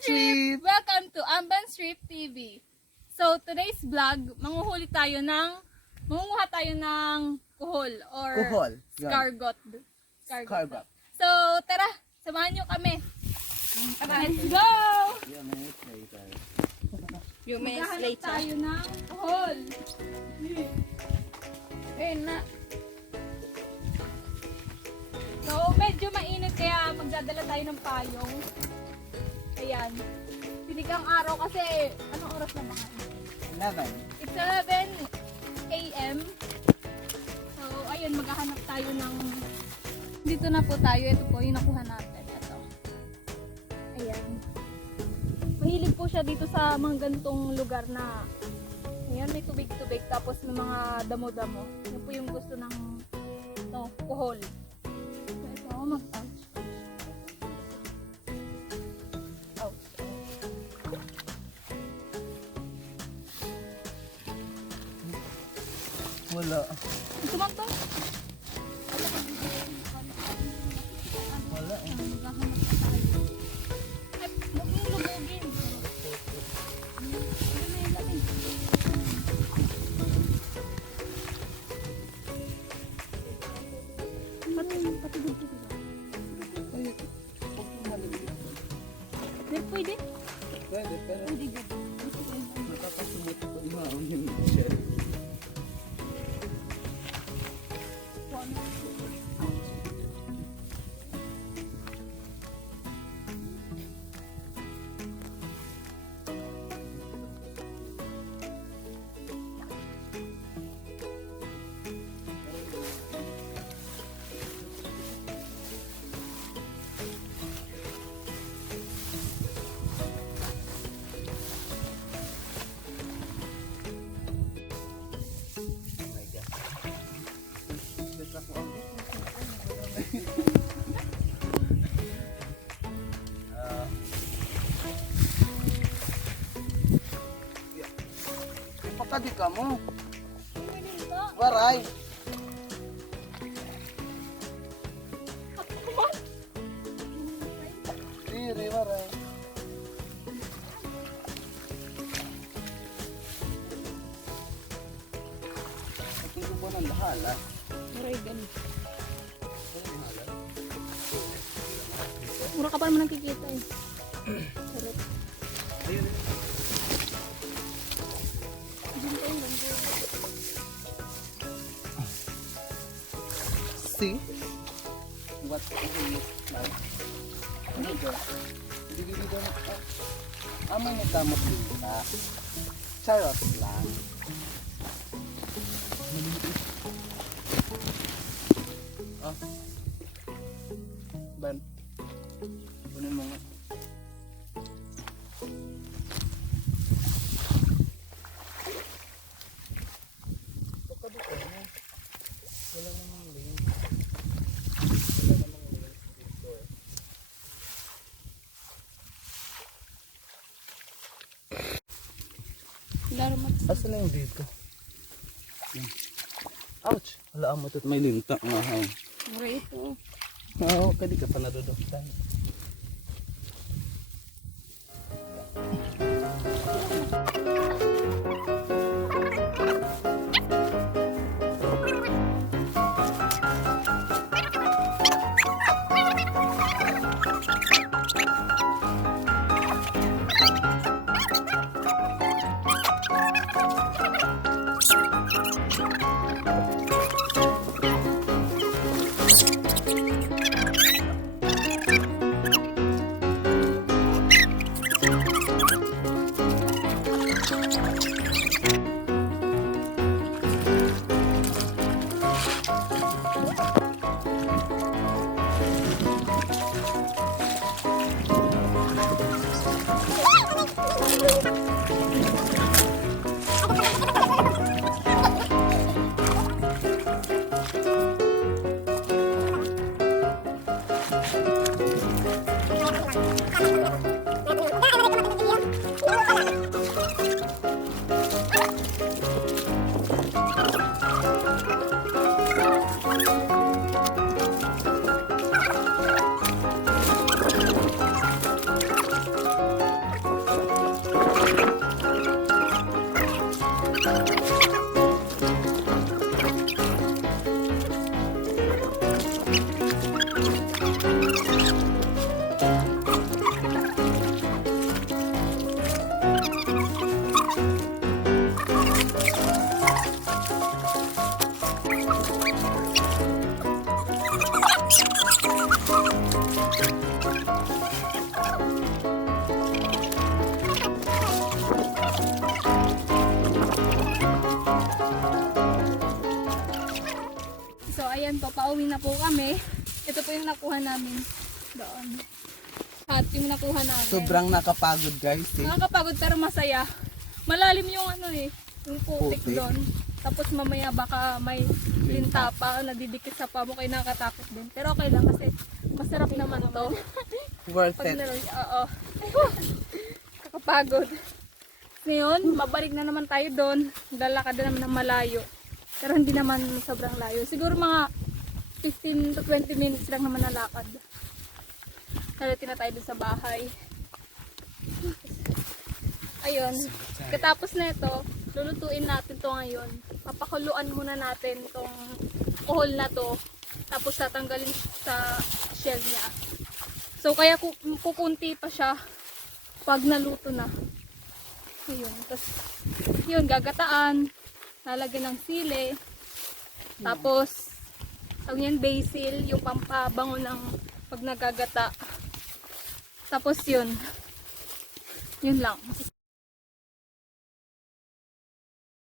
Trip! Welcome to Amban Trip TV. So, today's vlog, manguhuli tayo mangunguha tayo ng kuhol or Kuhol, yun. scargot. Scargot. So, tara, samahan nyo kami. Let's go! Maghahanap tayo ng kuhol. Ayun na. So, medyo mainit kaya magdadala tayo ng payong. Ayan. Sinigang araw kasi, anong oras na ba? 11. It's 11 a.m. So, ayun, maghahanap tayo ng... Dito na po tayo. Ito po, yung nakuha natin. Ito. Ayan. Mahilig po siya dito sa mga ganitong lugar na... Ayan, may tubig-tubig. Tapos may mga damo-damo. Yan po yung gusto ng... Ito, kuhol. So, ito, mag-touch. Wala. Ito man to? Wala eh. Maghahanap na tayo. Ay, huwag mong lubugin. Ano na yung lamig? Pati dito diba? Pwede? Pwede, pero Pwede dito. nakakasumot ko ihaon yung shell. Ipakadi ka mo. Waray. Diri, waray. Ito ko ng lahala. Maray ganun. Mura ka pa naman nakikita eh. Sarap. Ayun. See what it looks like. Ano ba? Hindi dito na. Amay nagdamot dito. Charot lang. Ah. Ban. Kunin mo nga. Baka dito na. Wala namang link. Wala namang link dito eh. Laramat. Asa na yung dito? Ouch! Wala ang matot may linta nga ha. Maray ito. Oo, kadi ka pa naduduktan. ayan po, pauwi na po kami. Ito po yung nakuha namin doon. At yung nakuha namin. Sobrang nakapagod guys eh. Nakakapagod pero masaya. Malalim yung ano eh, yung putik Putik. doon. Tapos mamaya baka may linta pa, nadidikit sa pamo, kaya nakakatakot din. Pero okay lang kasi masarap naman to. Worth Pag it. oo. Kakapagod. Ngayon, mabalik na naman tayo doon. Lalakad na naman ng malayo. Pero hindi naman sobrang layo. Siguro mga 15 to 20 minutes lang naman na lakad. Narating na tayo doon sa bahay. Ayun. Katapos na ito, lulutuin natin to ngayon. Papakuluan muna natin tong kuhol na to. Tapos tatanggalin sa shell niya. So kaya kukunti pa siya pag naluto na. Ayun. Tapos yun, gagataan. Lalagyan ng sili. Tapos tawag yan basil, yung pampabango ng pag nagagata. Tapos yun. Yun lang.